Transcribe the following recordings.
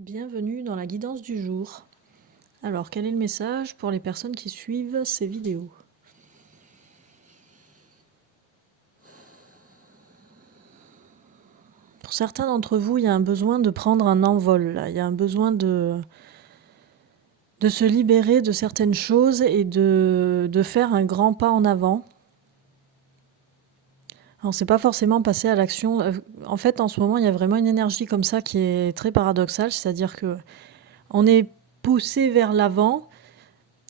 Bienvenue dans la guidance du jour. Alors, quel est le message pour les personnes qui suivent ces vidéos? Pour certains d'entre vous, il y a un besoin de prendre un envol, là. Il y a un besoin de se libérer de certaines choses et de faire un grand pas en avant. Alors, c'est pas forcément passer à l'action. En fait, en ce moment, il y a vraiment une énergie comme ça qui est très paradoxale, c'est-à-dire que on est poussé vers l'avant,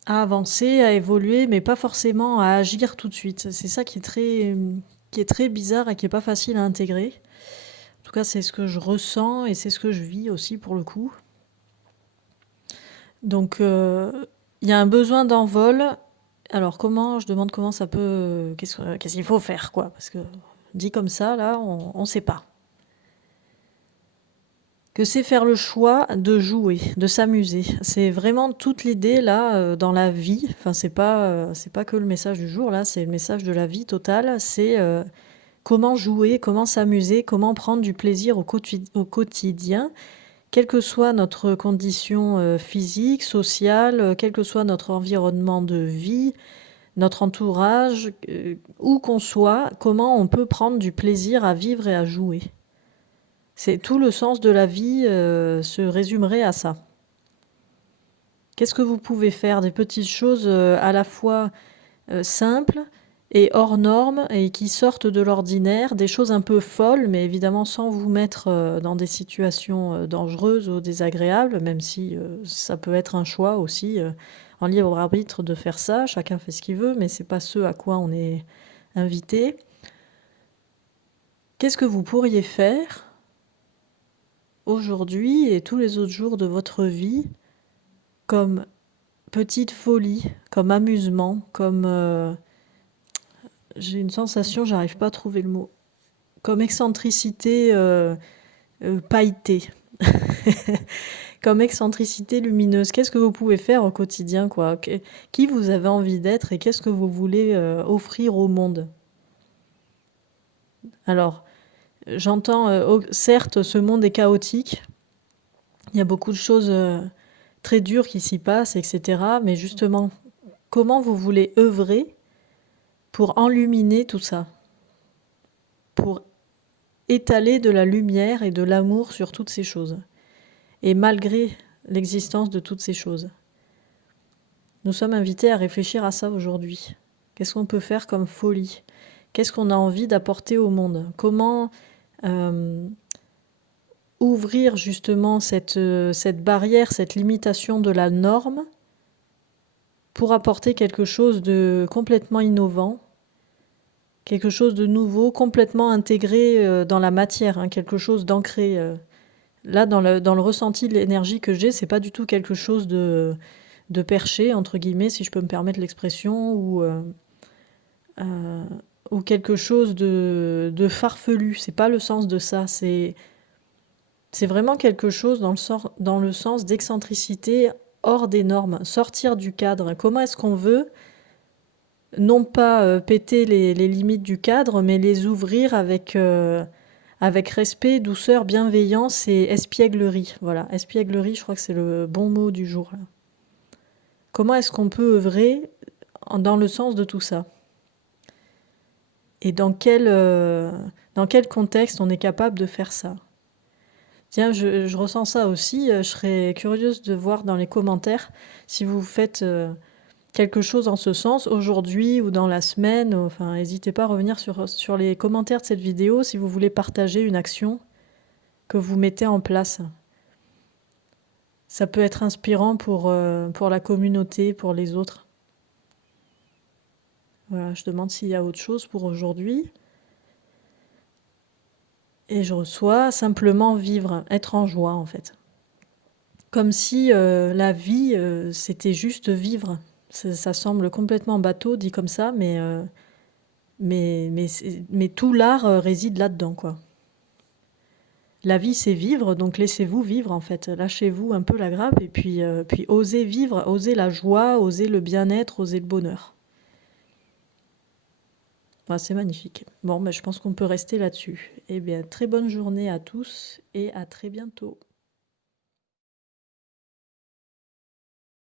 à avancer, à évoluer, mais pas forcément à agir tout de suite. C'est ça qui est très bizarre et qui est pas facile à intégrer. En tout cas, c'est ce que je ressens et c'est ce que je vis aussi pour le coup. Donc, il y a un besoin d'envol. Alors, je demande comment ça peut... Qu'est-ce qu'il faut faire, quoi? Parce que dit comme ça, là, on sait pas. Que c'est faire le choix de jouer, de s'amuser. C'est vraiment toute l'idée là dans la vie. Enfin, c'est pas que le message du jour là, c'est le message de la vie totale. C'est comment jouer, comment s'amuser, comment prendre du plaisir au quotidien, quelle que soit notre condition physique, sociale, quel que soit notre environnement de vie, notre entourage, où qu'on soit, comment on peut prendre du plaisir à vivre et à jouer. C'est tout le sens de la vie se résumerait à ça. Qu'est-ce que vous pouvez faire? Des petites choses à la fois simples et hors normes et qui sortent de l'ordinaire, des choses un peu folles, mais évidemment sans vous mettre dans des situations dangereuses ou désagréables, même si ça peut être un choix aussi en libre arbitre de faire ça. Chacun fait ce qu'il veut, mais c'est pas ce à quoi on est invité. Qu'est-ce que vous pourriez faire aujourd'hui et tous les autres jours de votre vie comme petite folie, comme amusement, comme... j'ai une sensation, j'arrive pas à trouver le mot. Comme excentricité pailletée. Comme excentricité lumineuse. Qu'est-ce que vous pouvez faire au quotidien, quoi? Qui vous avez envie d'être et qu'est-ce que vous voulez offrir au monde? Alors, j'entends, certes, ce monde est chaotique. Il y a beaucoup de choses très dures qui s'y passent, etc. Mais justement, comment vous voulez œuvrer pour enluminer tout ça, pour étaler de la lumière et de l'amour sur toutes ces choses, et malgré l'existence de toutes ces choses. Nous sommes invités à réfléchir à ça aujourd'hui. Qu'est-ce qu'on peut faire comme folie? Qu'est-ce qu'on a envie d'apporter au monde? Comment ouvrir justement cette barrière, cette limitation de la norme pour apporter quelque chose de complètement innovant, quelque chose de nouveau, complètement intégré dans la matière, hein, quelque chose d'ancré. Là, dans le ressenti de l'énergie que j'ai, c'est pas du tout quelque chose de perché, entre guillemets, si je peux me permettre l'expression, ou quelque chose de farfelu. C'est pas le sens de ça. C'est vraiment quelque chose dans le sens d'excentricité hors des normes, sortir du cadre. Comment est-ce qu'on veut non pas péter les limites du cadre, mais les ouvrir avec respect, douceur, bienveillance et espièglerie. Voilà, espièglerie, je crois que c'est le bon mot du jour, là. Comment est-ce qu'on peut œuvrer dans le sens de tout ça? Et dans quel contexte on est capable de faire ça? Tiens, je ressens ça aussi. Je serais curieuse de voir dans les commentaires si vous faites quelque chose en ce sens aujourd'hui ou dans la semaine. Enfin, n'hésitez pas à revenir sur les commentaires de cette vidéo si vous voulez partager une action que vous mettez en place. Ça peut être inspirant pour la communauté, pour les autres. Voilà, je demande s'il y a autre chose pour aujourd'hui. Et je reçois simplement vivre, être en joie en fait. Comme si la vie, c'était juste vivre. Ça semble complètement bateau dit comme ça, mais tout l'art réside là-dedans, quoi. La vie, c'est vivre, donc laissez-vous vivre en fait. Lâchez-vous un peu la grappe et puis osez vivre, osez la joie, osez le bien-être, osez le bonheur. Voilà, c'est magnifique. Bon, je pense qu'on peut rester là-dessus. Eh bien, très bonne journée à tous et à très bientôt.